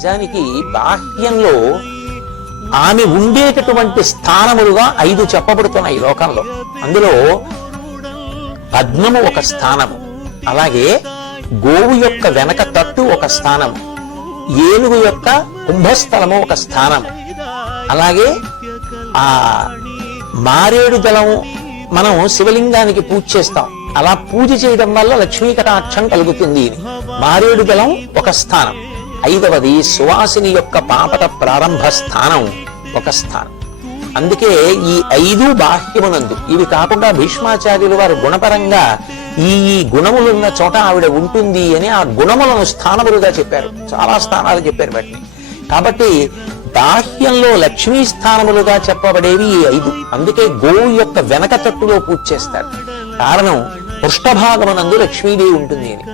నిజానికి బాహ్యంలో ఆమె ఉండేటటువంటి స్థానములుగా 5 చెప్పబడుతున్నాయి లోకంలో. అందులో పద్మము ఒక స్థానము, అలాగే గోవు యొక్క వెనక తట్టు ఒక స్థానము, ఏనుగు యొక్క కుంభస్థలము ఒక స్థానము, అలాగే ఆ మారేడు దళము మనం శివలింగానికి పూజ చేస్తాం, అలా పూజ చేయడం వల్ల లక్ష్మీ కటాక్షం కలుగుతుంది. మారేడు దళం ఒక స్థానం. 5వది సువాసిని యొక్క పాపట ప్రారంభ స్థానం ఒక స్థానం. అందుకే ఈ 5 బాహ్యమునందు. ఇవి కాకుండా భీష్మాచార్యులు వారు గుణపరంగా ఈ గుణములున్న చోట ఆవిడ ఉంటుంది అని ఆ గుణములను స్థానములుగా చెప్పారు. చాలా స్థానాలు చెప్పారు వాటిని. కాబట్టి బాహ్యంలో లక్ష్మీ స్థానములుగా చెప్పబడేవి ఈ 5. అందుకే గోవు యొక్క వెనక తట్టులో పూజ చేస్తారు. కారణం పృష్ఠభాగమునందు లక్ష్మీదేవి ఉంటుంది అని.